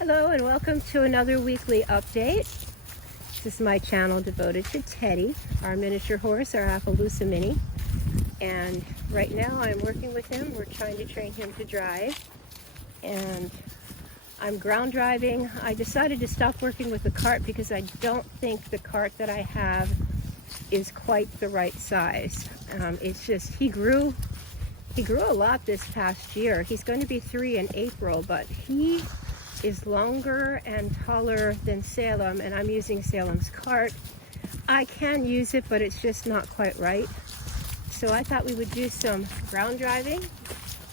Hello and welcome to another weekly update. This is my channel devoted to Teddy, our miniature horse, our Appaloosa Mini. And right now I'm working with him. We're trying to train him to drive. And I'm ground driving. I decided to stop working with the cart because I don't think the cart that I have is quite the right size. It's just, he grew a lot this past year. He's going to be 3 in April, but he is longer and taller than Salem, and I'm using Salem's cart. I can use it, but it's just not quite right. So I thought we would do some ground driving.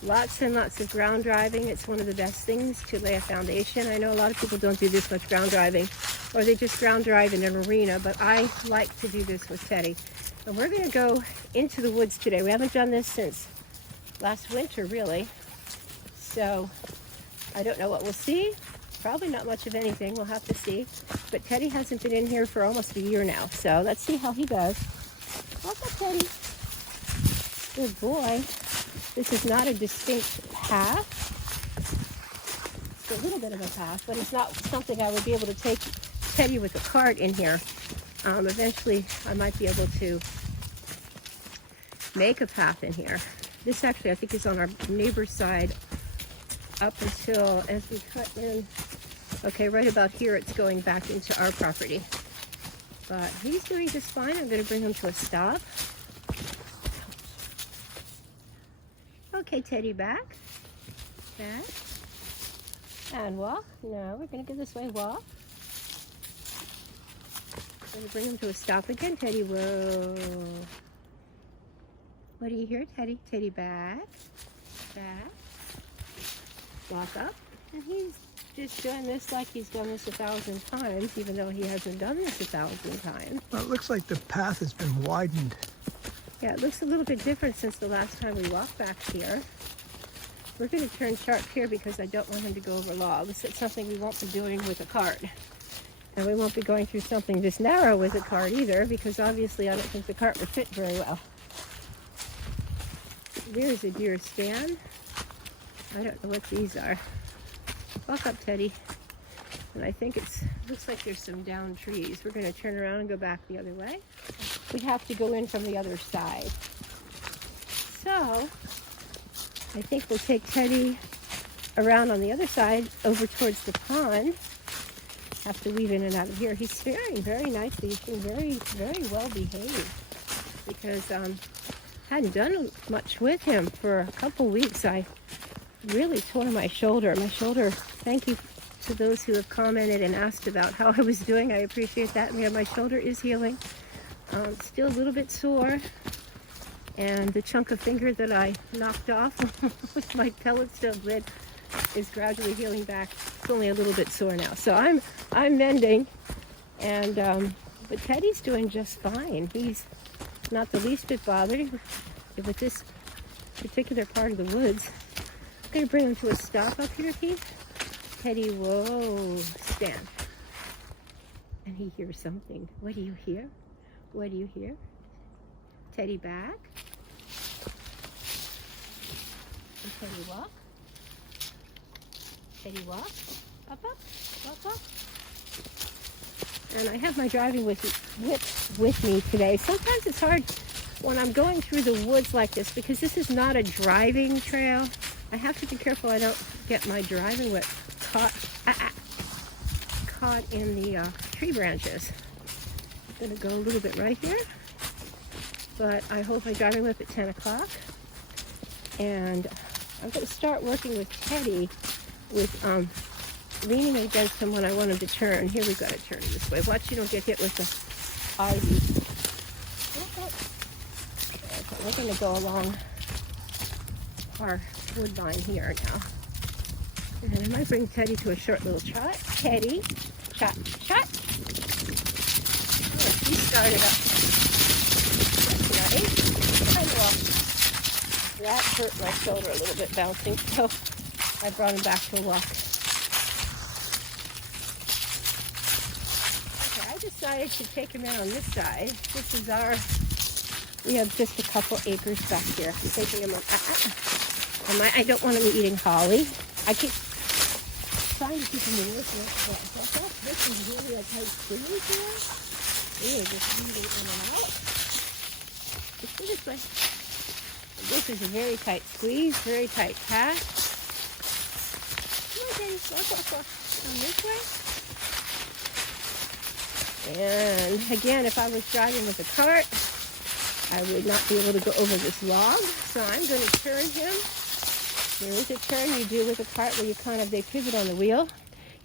Lots and lots of ground driving. It's one of the best things to lay a foundation. I know a lot of people don't do this much ground driving, or they just ground drive in an arena, but I like to do this with Teddy. And we're going to go into the woods today. We haven't done this since last winter, really. So I don't know what we'll see. Probably not much of anything. We'll have to see. But Teddy hasn't been in here for almost a year now. So let's see how he does. What's up, Teddy? Good boy. This is not a distinct path. It's a little bit of a path, but it's not something I would be able to take Teddy with a cart in here. Eventually, I might be able to make a path in here. This actually, I think, is on our neighbor's side up until, as we cut in, okay, right about here, it's going back into our property. But he's doing just fine. I'm going to bring him to a stop. Okay, Teddy, back. Back. And walk. No, we're going to go this way. Walk. Going to bring him to a stop again, Teddy. Whoa. What do you hear, Teddy? Teddy, back. Back. Walk up. And he's just doing this like he's done this 1,000 times, even though he hasn't done this 1,000 times. Well, it looks like the path has been widened. Yeah, it looks a little bit different since the last time we walked back here. We're going to turn sharp here because I don't want him to go over logs. It's something we won't be doing with a cart. And we won't be going through something this narrow with a cart either, because obviously I don't think the cart would fit very well. There's a deer stand. I don't know what these are. Walk up, Teddy. And I think looks like there's some downed trees. We're going to turn around and go back the other way. We have to go in from the other side. So I think we'll take Teddy around on the other side over towards the pond. Have to weave in and out of here. He's faring very nicely. He's been very, very well behaved, because hadn't done much with him for a couple weeks. I really tore my shoulder. Thank you to those who have commented and asked about how I was doing. I appreciate that. Yeah, my shoulder is healing. Still a little bit sore. And the chunk of finger that I knocked off with my pellet stove lid is gradually healing back. It's only a little bit sore now. So I'm mending. And but Teddy's doing just fine. He's not the least bit bothered with this particular part of the woods. I'm going to bring him to a stop up here, Keith. Teddy, whoa, stand. And he hears something. What do you hear? What do you hear? Teddy, back. And Teddy, walk. Teddy, walk. Up, walk. And I have my driving whip with me today. Sometimes it's hard when I'm going through the woods like this, because this is not a driving trail. I have to be careful I don't get my driving whip caught in the tree branches. I'm going to go a little bit right here, but I hold my driving whip at 10 o'clock. And I'm going to start working with Teddy with leaning against him when I want him to turn. Here, we've got to turn this way. Watch you don't get hit with the ivy. Okay, we're going to go along our woodbine here now. And I might bring Teddy to a short little trot. Teddy, trot. Oh, he started up. That's nice. Well, that hurt my shoulder a little bit bouncing, so I brought him back to a walk. Okay, I decided to take him in on this side. This is we have just a couple acres back here. I'm taking him on. I don't want him eating holly. I keep trying trying to keep him away from us. This is really a tight squeeze here. We are just moving in and out. Just go this way. This is a very tight squeeze, very tight pass. Come on, Teddy. Walk. Come this way. And again, if I was driving with a cart, I would not be able to go over this log. So I'm going to turn him. There is a turn you do with a cart where you they pivot on the wheel.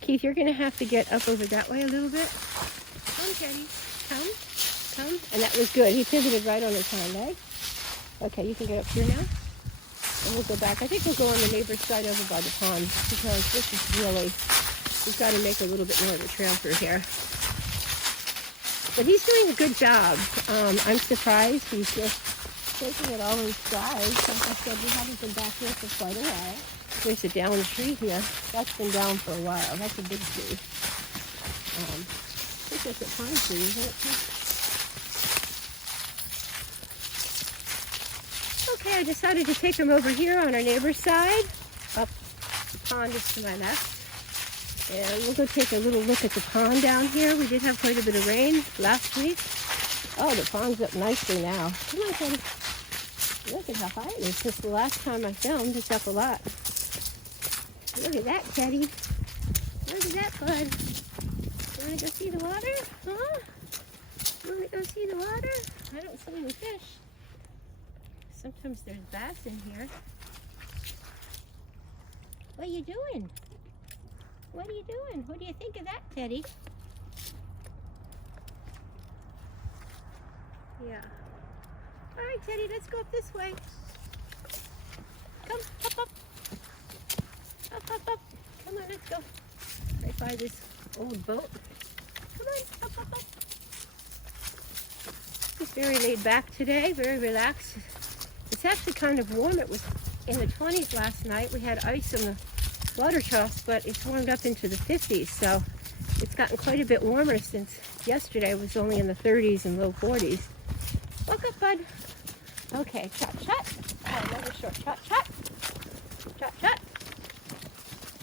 Keith, you're going to have to get up over that way a little bit. Come, Teddy. Come. And that was good. He pivoted right on his hind leg. Okay, you can get up here now. And we'll go back. I think we'll go on the neighbor's side over by the pond because this is really, we've got to make a little bit more of a trail through here. But he's doing a good job. I'm surprised he's just taking it all in stride. Like I said, we haven't been back here for quite a while. There's a downed tree here. That's been down for a while. That's a big tree. I think that's a pine tree, isn't it? Okay, I decided to take him over here on our neighbor's side. Up the pond is to my left. And we'll go take a little look at the pond down here. We did have quite a bit of rain last week. Oh, the pond's up nicely now. Come on, Teddy. Look at how high it is. Since the last time I filmed, it's up a lot. Look at that, Teddy. Look at that, bud. You want to go see the water? Huh? You want to go see the water? I don't see any fish. Sometimes there's bass in here. What are you doing? What are you doing? What do you think of that, Teddy? Yeah. All right, Teddy, let's go up this way. Come, up. Up. Come on, let's go. Right by this old boat. Come on, up. He's very laid back today, very relaxed. It's actually kind of warm. It was in the 20s last night. We had ice in the water troughs, but it's warmed up into the 50s, so it's gotten quite a bit warmer since yesterday. It was only in the 30s and low 40s. Walk up, bud. Okay, trot. Oh, another short trot. Trot.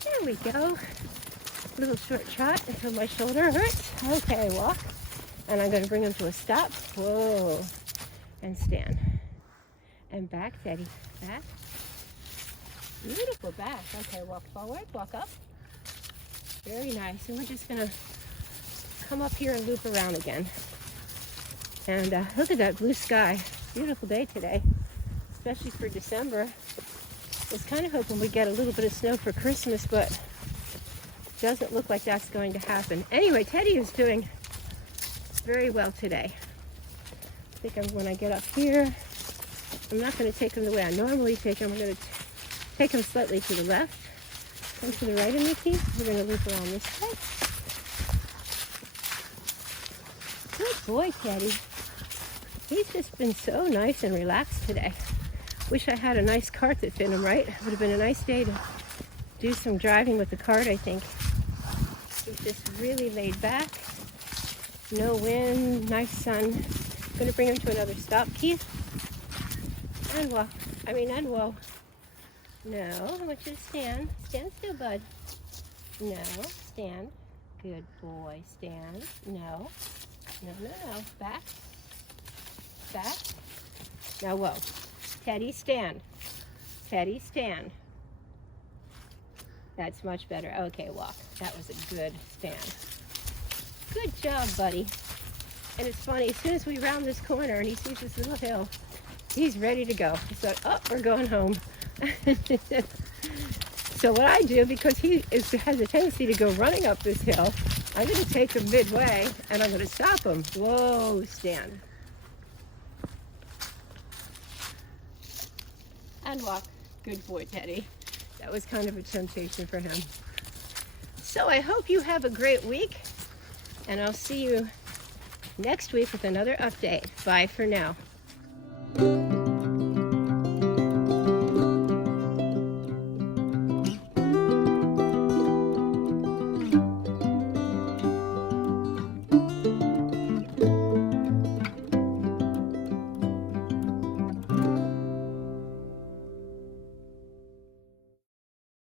There we go. Little short trot until my shoulder hurts. Okay, walk. And I'm going to bring him to a stop. Whoa. And stand. And back, Teddy. Back. Beautiful back. Okay, walk forward, walk up. Very nice. And we're just going to come up here and loop around again. And look at that blue sky. Beautiful day today, especially for December. I was kind of hoping we'd get a little bit of snow for Christmas, but it doesn't look like that's going to happen. Anyway, Teddy is doing very well today. I think when I get up here, I'm not going to take him the way I normally take him. I'm going to take him slightly to the left. Come to the right of me, Keith. We're going to loop around this way. Good boy, Teddy. He's just been so nice and relaxed today. Wish I had a nice cart that fit him right. It would have been a nice day to do some driving with the cart, I think. He's just really laid back. No wind, nice sun. I'm going to bring him to another stop, Keith. And walk. And whoa. No, I want you to stand. Stand still, bud. No, stand. Good boy. Stand. No. Back. Now, whoa. Teddy, stand. That's much better. Okay, walk. That was a good stand. Good job, buddy. And it's funny, as soon as we round this corner and he sees this little hill, he's ready to go. He's like, oh, we're going home. So what I do, because he has a tendency to go running up this hill, I'm going to take him midway and I'm going to stop him. Whoa, stand. And walk. Good boy, Teddy. That was kind of a temptation for him. So I hope you have a great week, and I'll see you next week with another update. Bye for now.